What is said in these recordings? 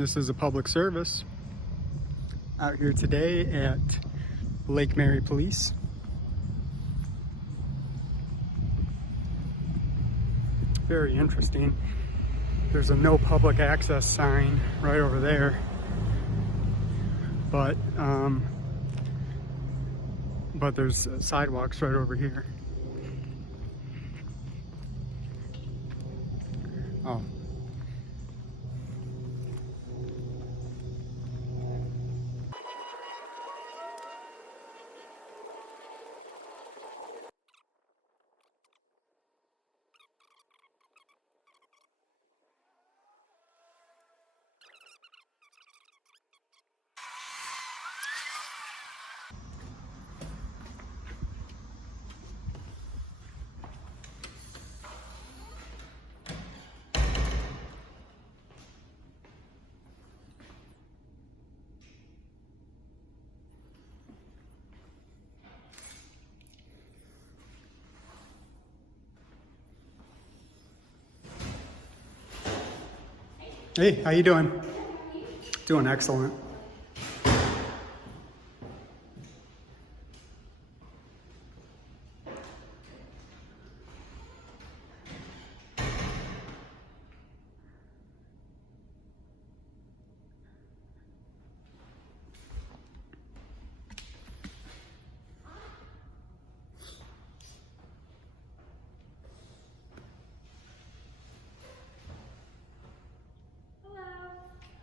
This is a public service out here today at Lake Mary Police. Very interesting. There's a no public access sign right over there, but there's sidewalks right over here. Oh. Hey, how you doing? Doing excellent.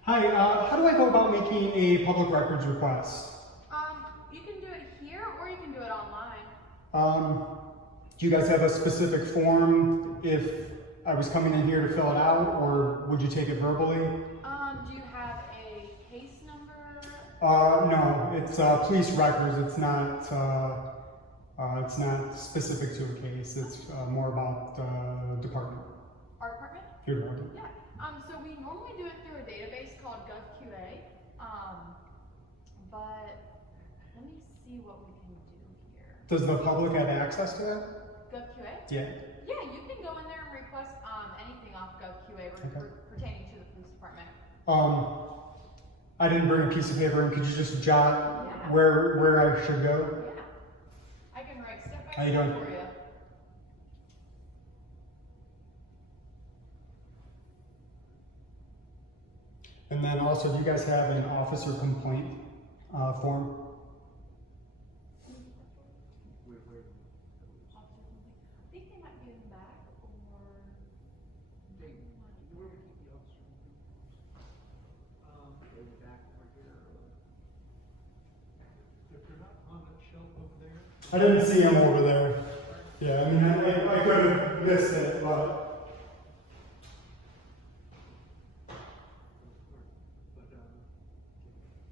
Hi, how do I go about making a public records request? You can do it here or you can do it online. Do you guys have a specific form if I was coming in here to fill it out, or would you take it verbally? Do you have a case number? No, it's police records. It's not specific to a case. It's more about department. Our department? Your department. Yeah. So we normally do it through a database called GovQA. But let me see what we can do here. Does the public have access to that? GovQA? Yeah. Yeah, you can go in there and request anything off GovQA pertaining to the police department. I didn't bring a piece of paper, and could you just jot where I should go? Yeah. I can write step by How you step doing? for you. And then also, do you guys have an officer complaint form? I think they might be in the back, or Where we keep the officer? In the back right here. If they're not on that shelf over there. I didn't see him over there. Yeah, I mean, I could have missed it, but.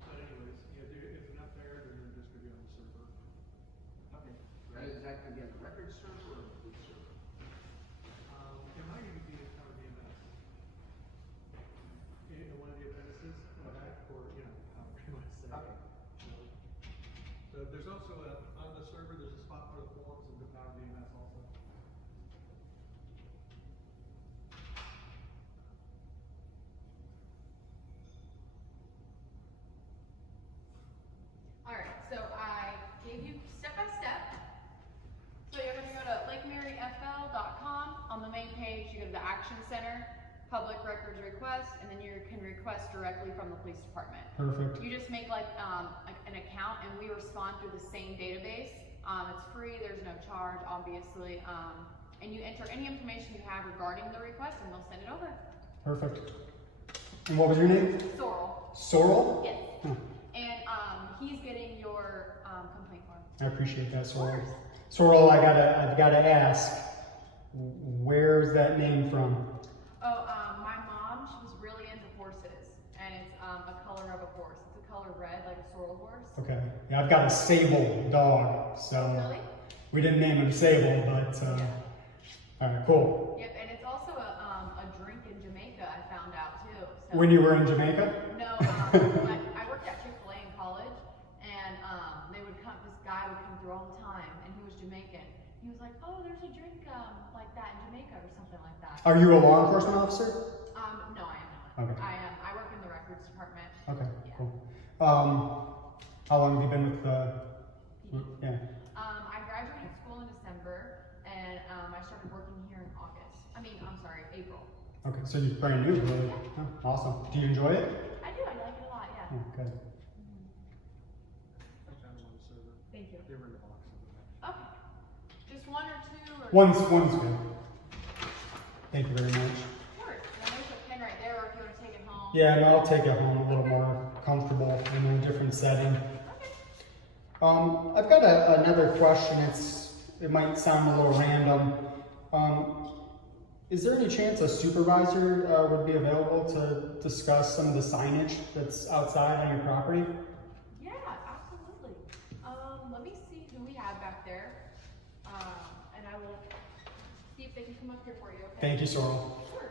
But anyways, yeah, if they're not there, then they're just gonna be on the server. Okay. Is that gonna be on the record server or the police server? It might even be a town DMS. In one of the appendices, or, you know, however you want to say. Okay. So there's also on the server, there's a spot for the forms and the town DMS also. Alright, so I gave you step by step. So you're going to go to lakemaryfl.com. On the main page, you go to the Action Center, Public Records Request, and then you can request directly from the police department. Perfect. You just make like an account, and we respond through the same database. It's free, there's no charge, obviously. And you enter any information you have regarding the request, and they'll send it over. Perfect. And what was your name? Sorrel. Sorrel? Yes. Huh. And he's getting your complaint form. I appreciate that, Sorrel. course. Sorrel, I've gotta ask, where's that name from? Oh, my mom, she was really into horses, and it's a color of a horse. It's a color red, like a sorrel horse. Okay. Yeah, I've got a sable dog, so Really? we didn't name him Sable, but all right, cool. Yep, and it's also a drink in Jamaica, I found out too. So, When you were in Jamaica? No, I worked at Chick-fil-A in college, and this guy would come through all the time, and he was Jamaican. He was like, oh, there's a drink like that in Jamaica or something like that. Are you a law enforcement officer? No, I am not. Okay. I work in the records How long have you been with the, yeah? I graduated school in December, and I started working here in April. Okay, so you're brand new, really? Oh, awesome. Do you enjoy it? I do, I like it a lot, yeah. Oh, good. I found them on the server. Thank you. They were in the box in the back. Okay. Just one or two, or? One's good. Thank you very much. Sure. And there's a pen right there, or if you want to take it home. Yeah, no, I'll take it home a little more comfortable in a different setting. Okay. I've got another question. It might sound a little random. Is there any chance a supervisor would be available to discuss some of the signage that's outside on your property? Yeah, absolutely. Let me see who we have back there, and I will see if they can come up here for you, okay? Thank you, Sorrel. Sure.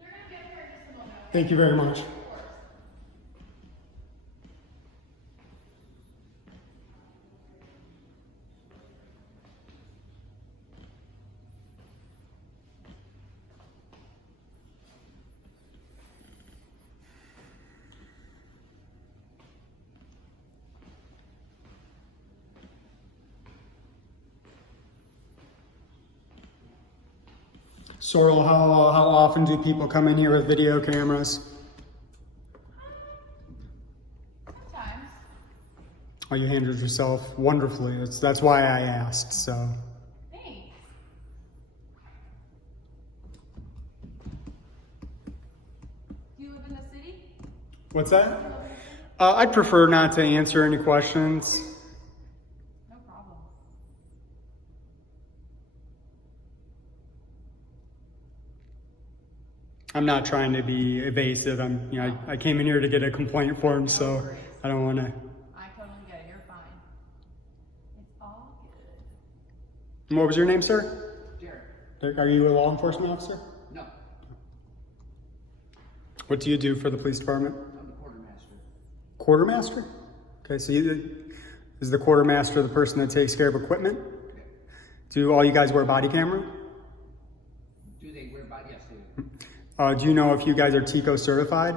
They're gonna be up here in just a moment. Thank you very much. Of course. Sorrel, how often do people come in here with video cameras? Sometimes. Oh, you handled yourself wonderfully. That's why I asked, so. Thanks. Do you live in the city? What's that? I'd prefer not to answer any questions. No problem. I'm not trying to be evasive. I came in here to get a complaint form, so worries. I don't want to. I totally get it. You're fine. It's all good. What was your name, sir? Derek, Are you a law enforcement officer? no, What do you do for the police department? I'm the quartermaster. Quartermaster? Okay, so is the quartermaster the person that takes care of equipment? Do all you guys wear body camera? Do they wear body? Yes, they do. Do you know if you guys are TICO certified?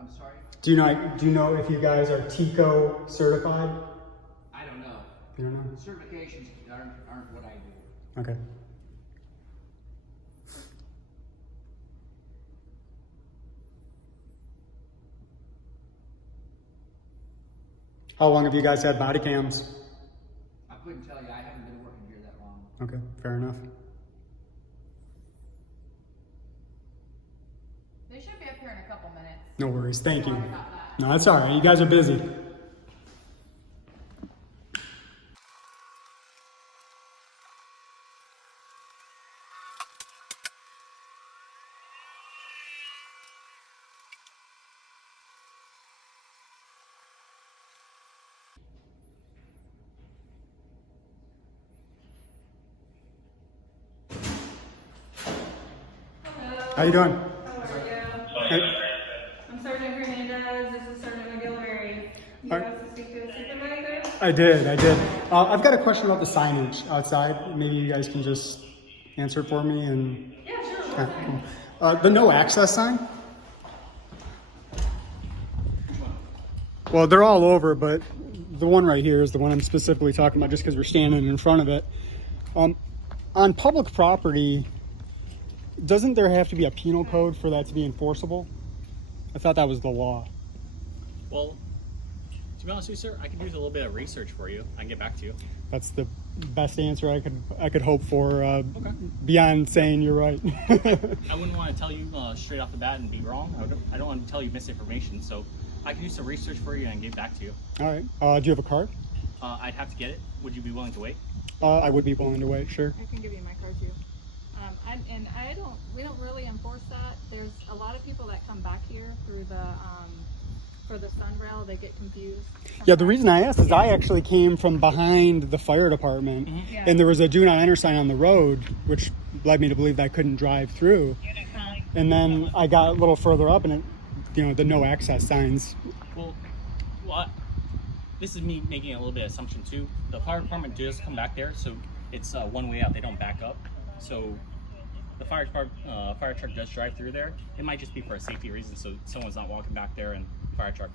I'm sorry? Do you know if you guys are TICO certified? I don't know. You don't know? Certifications aren't what I do. Okay. How long have you guys had body cams? I couldn't tell you. I haven't been working here that long. Okay, fair enough. They should be up here in a couple minutes. No worries, thank you. Sorry about that. No, that's all right. You guys are busy. How you doing? How are you? Hey. I'm Sergeant Hernandez. This is Sergeant MacGillivary. You Hi. asked to speak to a supervisor? I did. I've got a question about the signage outside. Maybe you guys can just answer it for me. And Yeah, sure. What's Alright, that? cool. The no access sign. Well, they're all over, but the one right here is the one I'm specifically talking about, just because we're standing in front of it. On public property, doesn't there have to be a penal code for that to be enforceable? I thought that was the law. Well, to be honest with you, sir, I could use a little bit of research for you. I can get back to you. That's the best answer I could hope for, beyond saying you're right. I wouldn't want to tell you straight off the bat and be wrong. I don't want to tell you misinformation, so I can do some research for you and get back to you. All right. Do you have a card? I'd have to get it. Would you be willing to wait? I would be willing to wait, sure. I can give you my card too. We don't really enforce that. There's a lot of people that come back here through the, for the sunrail, they get confused. Yeah, the reason I asked is I actually came from behind the fire department, Yeah. and there was a do not enter sign on the road, which led me to believe that I couldn't drive through. And then I got a little further up, and the no access signs. Well, this is me making a little bit of assumption too. The fire department does come back there, so it's one way out. They don't back up. So the fire truck does drive through there. It might just be for a safety reason, so someone's not walking back there, and the fire truck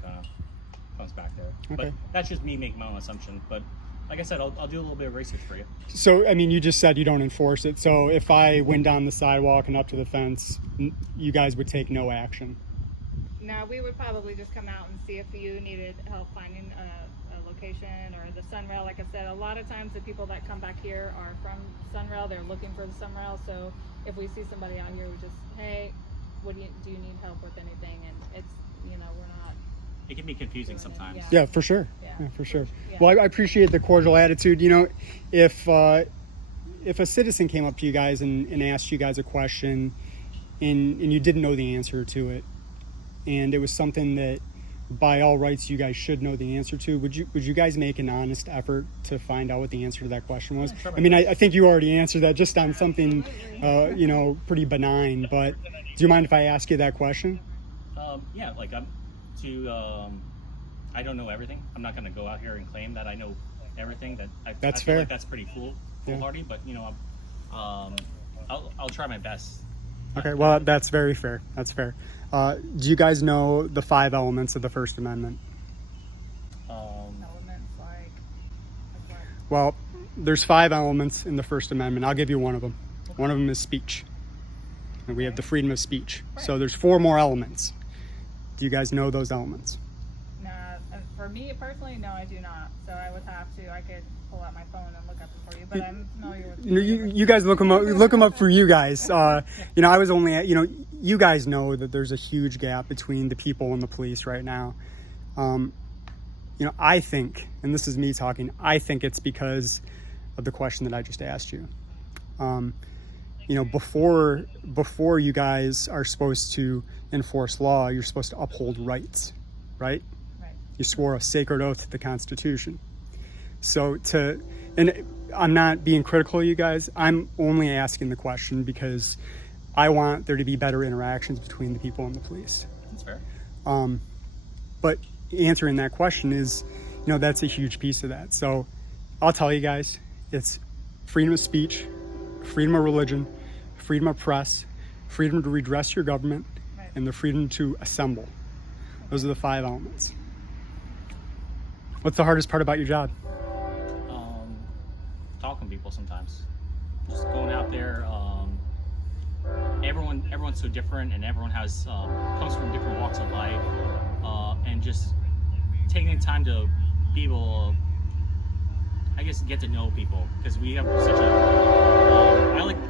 comes back there. Okay. But that's just me making my own assumption. But like I said, I'll do a little bit of research for you. So, I mean, you just said you don't enforce it. So if I went down the sidewalk and up to the fence, you guys would take no action? No, we would probably just come out and see if you needed help finding a location or the sunrail. Like I said, a lot of times the people that come back here are from sunrail. They're looking for the sunrail. So if we see somebody out here, we just, hey, do you need help with anything? And it's, we're not. It can be confusing sometimes. Yeah, for sure. Yeah, For sure. Yeah. Well, I appreciate the cordial attitude. If a citizen came up to you guys and asked you guys a question and you didn't know the answer to it, and it was something that by all rights you guys should know the answer to, would you guys make an honest effort to find out what the answer to that question was? I mean, I think you already answered that just on something pretty benign, but do you mind if I ask you that question? Yeah, like I don't know everything. I'm not going to go out here and claim that I know everything. That's I feel fair. Like that's pretty foolhardy, but I'll try my best. Okay, well, that's very fair. That's fair. Do you guys know the 5 elements of the First Amendment? Elements like what? Well, there's 5 elements in the First Amendment. I'll give you one of them. One of them is speech. And we have the freedom of speech. Right. So there's 4 more elements. Do you guys know those elements? No, for me personally, no, I do not. So I would have to. I could pull out my phone and look up them for you, but I'm familiar with. You guys look them up for you guys. I was only, you guys know that there's a huge gap between the people and the police right now. I think, and this is me talking, I think it's because of the question that I just asked you. Before you guys are supposed to enforce law, you're supposed to uphold rights, right? Right. You swore a sacred oath to the Constitution. So and I'm not being critical of you guys. I'm only asking the question because I want there to be better interactions between the people and the police. That's fair. But answering that question is, that's a huge piece of that. So I'll tell you guys, it's freedom of speech, freedom of religion, freedom of press, freedom to redress your government, Right. and the freedom to assemble. Those are the 5 elements. What's the hardest part about your job? Talking to people sometimes. Just going out there. Everyone's so different, and everyone has comes from different walks of life, and just taking the time to be able, I guess, get to know people, because we have such a.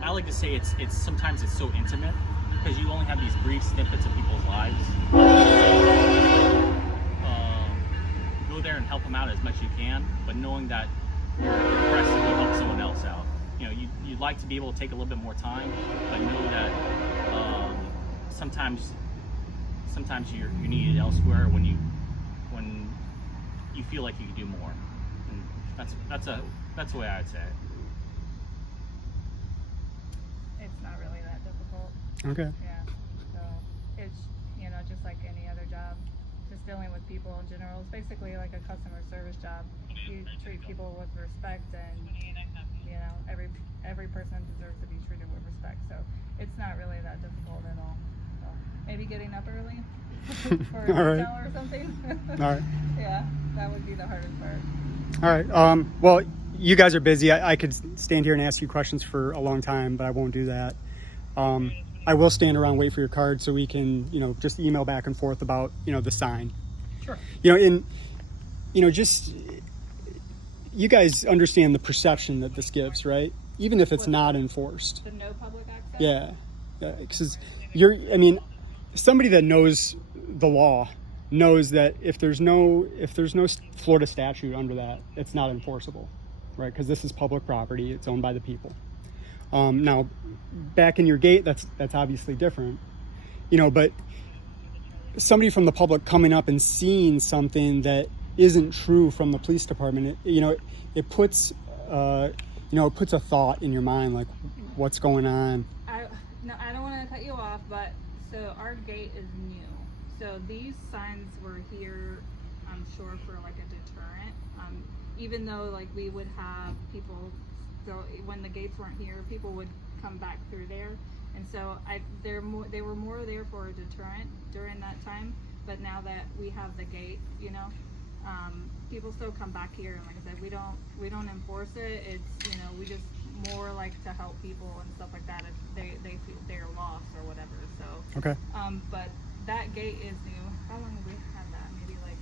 I like to say it's sometimes it's so intimate because you only have these brief snippets of people's lives. Go there and help them out as much as you can, but knowing that you're pressed to go help someone else out. You'd like to be able to take a little bit more time, but know that sometimes you're needed elsewhere when you feel like you can do more. And that's the way I'd say it. It's not really that difficult. Okay. Yeah. So it's just like any other job, just dealing with people in general. It's basically like a customer service job. You treat people with respect, and every person deserves to be treated with respect. So it's not really that difficult at all. So maybe getting up early for a All right. hour or something. All right. Yeah, that would be the hardest part. All right. Well, you guys are busy. I could stand here and ask you questions for a long time, but I won't do that. I will stand around, wait for your card so we can, just email back and forth about, the sign. Sure. Just you guys understand the perception that this gives, right? Even if it's not enforced. The no public access? Yeah. Because somebody that knows the law knows that if there's no Florida statute under that, it's not enforceable, right? Because this is public property, it's owned by the people. Now, back in your gate, that's obviously different, but somebody from the public coming up and seeing something that isn't true from the police department, it puts a thought in your mind, like, what's going on? I don't want to cut you off, but so our gate is new. So these signs were here, I'm sure for like a deterrent. Even though like we would have people, so when the gates weren't here, people would come back through there, and so they were more there for a deterrent during that time. But now that we have the gate, you know, people still come back here, and like I said, we don't enforce it. It's, you know, we just more like to help people and stuff like that if they feel they're lost or whatever. So Okay. but that gate is new. How long have we had that? Maybe like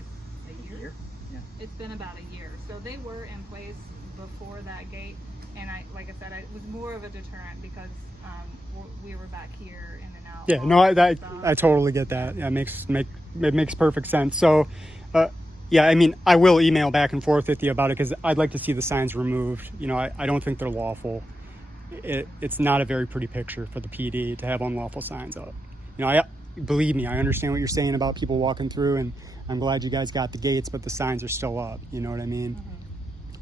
a year? Yeah. It's been about a year. So they were in place before that gate, and like I said, it was more of a deterrent because we were back here in and out. Yeah, no, I totally get that. Yeah, it makes perfect sense. So, yeah, I mean, I will email back and forth with you about it because I'd like to see the signs removed. You know, I don't think they're lawful. It's not a very pretty picture for the PD to have unlawful signs up. You know, believe me, I understand what you're saying about people walking through, and I'm glad you guys got the gates, but the signs are still up. You know what I mean?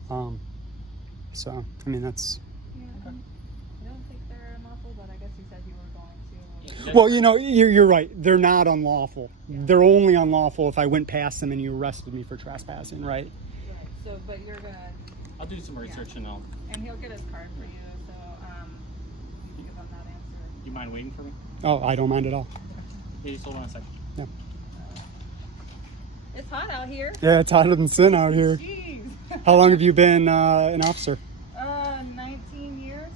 Mm-hmm. So, I mean, that's... Yeah, I don't think they're unlawful, but I guess you said you were going to. Well, you know, you're right. They're not unlawful. Yeah. They're only unlawful if I went past them and you arrested me for trespassing, right? Right. So, but you're gonna. I'll do some research and I'll. And he'll get his card for you, so you can give him that answer. You mind waiting for me? Oh, I don't mind at all. Hey, just hold on a second. Yeah. It's hot out here. Yeah, it's hotter than sin out here. Jeez. How long have you been an officer? 19 years.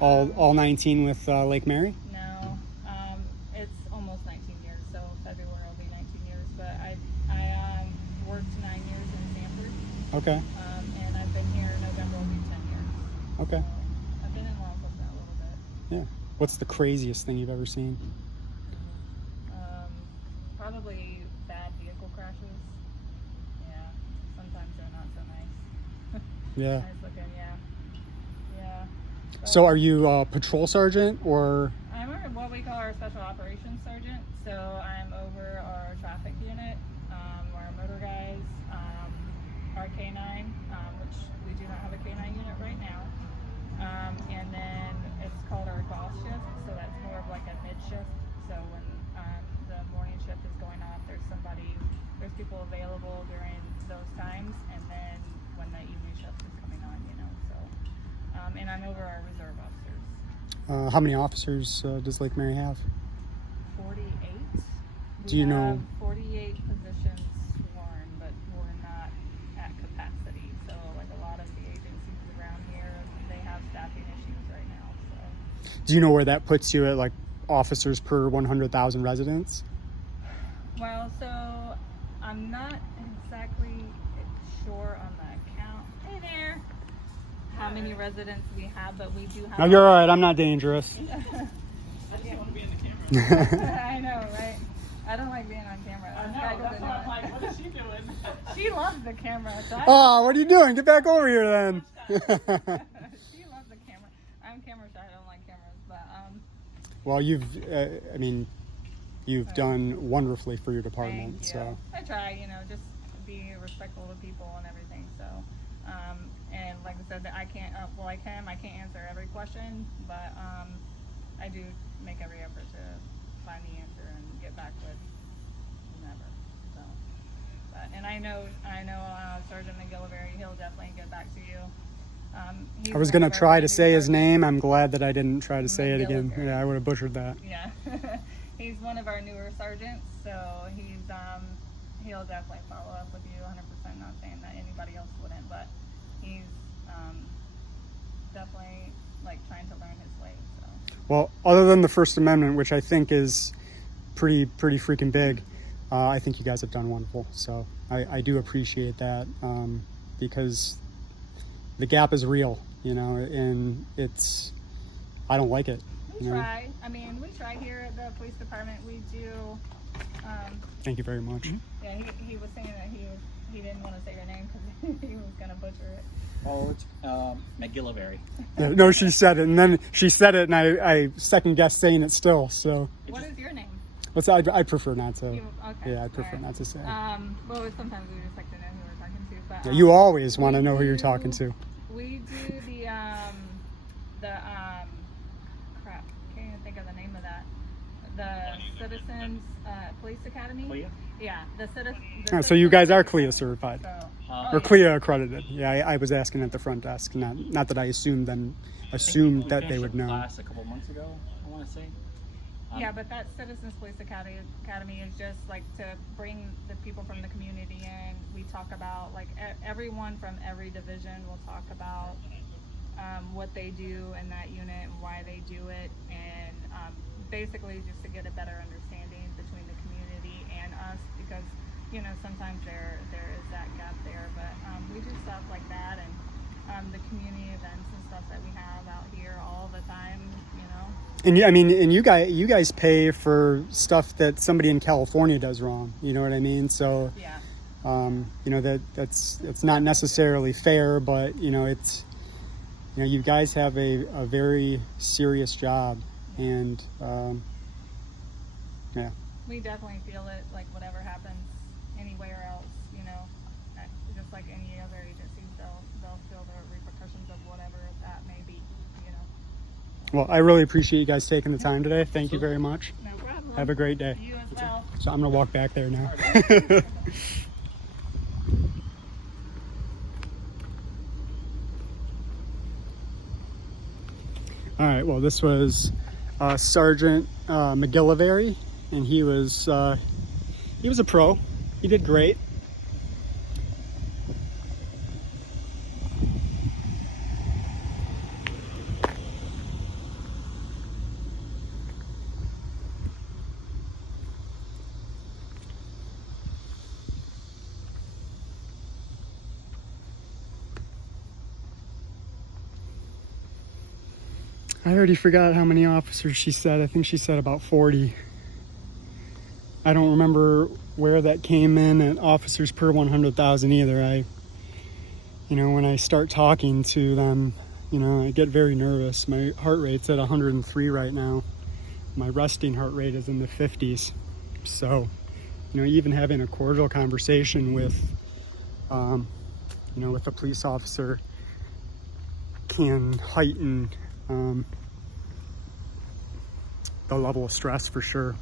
All 19 with Lake Mary? No, it's almost 19 years. So February will be 19 years. But I worked 9 years in Sanford. Okay. And I've been here. November will be 10 years. Okay. So I've been in law enforcement a little bit. Yeah. What's the craziest thing you've ever seen? Probably bad vehicle crashes. Yeah, sometimes they're not so nice. Yeah. Nice looking, yeah. Yeah. So are you a patrol sergeant or? I'm what we call our special operations sergeant. So I'm over our traffic unit, our motor guys, our K9, which we do not have a K9 unit right now. And then it's called our boss shift. So that's more of like a mid shift. So when the morning shift is going off, there's people available during those times, and then when the evening shift is coming on, you know. So, and I'm over our reserve officers. How many officers does Lake Mary have? 48. Do you know? Have 48 positions sworn, but we're not at capacity. So, like a lot of the agencies around here, they have staffing issues right now. So. Do you know where that puts you at, like officers per 100,000 residents? Well, so I'm not exactly sure on the count. Hey there. How many residents we have, but we do have. No, you're all right. I'm not dangerous. I just want to be in the camera. I know, right? I don't like being on camera. I know, that's why I'm like, what is she doing? She loves the camera. So Oh, what are you doing? Get back over here then. she loves the camera. I'm camera shy. I don't like cameras, but Well, you've done wonderfully for your department. thank you. So I try, just be respectful to people and everything. So, and like I said, I can't. I can't answer every question, but I do make every effort to find the answer and get back with whomever. So, and I know Sergeant MacGillivary. He'll definitely get back to you. I was gonna try to say his name. I'm glad that I didn't try to say it again. MacGillivary. Yeah, I would have butchered that. Yeah, he's one of our newer sergeants, so he'll definitely follow up with you 100%. Not saying that anybody else wouldn't, but he's definitely like trying to learn his ways. So. Well, other than the First Amendment, which I think is pretty freaking big, I think you guys have done wonderful. So I do appreciate that because the gap is real, and I don't like it. We try. I mean, we try here at the police department. We do. Thank you very much. Yeah, he was saying that he didn't want to say your name because he was gonna butcher it. Oh, it's MacGillivary. Yeah, no, she said it, and then she said it, and I second guessed saying it still. So What is your name? I prefer not to. Okay. Yeah, I prefer Alright. not to say. Well, sometimes we just like to know who we're talking to. But Yeah, you always want to we know who you're do- talking to. We do crap. Can't even think of the name of that. the Citizens Police Academy. CLIA? Yeah, the citizen. Oh, so you guys are CLIA certified So, or CLIA accredited? Yeah, I was asking at the front desk. Not that I assumed We that they finished would the know. class a couple months ago, I want to say. yeah, but that Citizens Police Academy is just like to bring the people from the community in. We talk about like everyone from every division will talk about what they do in that unit and why they do it, and basically just to get a better understanding between the community and us, because you know sometimes there is that gap there. But we do stuff like that, and the community events and stuff that we have out here all the time, you know. And I mean, and you guys pay for stuff that somebody in California does wrong. You know what I mean? So, Yeah. you know, it's not necessarily fair, but you know, you guys have a very serious job, and yeah. We definitely feel it, like whatever happens anywhere else, you know, just like any other agencies, they'll feel the repercussions of whatever that may be, you know. Well, I really appreciate you guys taking the time today. Thank you very much. No problem. Have a great day. You as well. So I'm gonna walk back there now. All right. Well, this was Sergeant MacGillivary, and he was a pro. He did great. I already forgot how many officers she said. I think she said about 40. I don't remember where that came in at officers per 100,000 either. When I start talking to them, I get very nervous. My heart rate's at 103 right now. My resting heart rate is in the 50s. So, even having a cordial conversation with, with a police officer can heighten the level of stress for sure.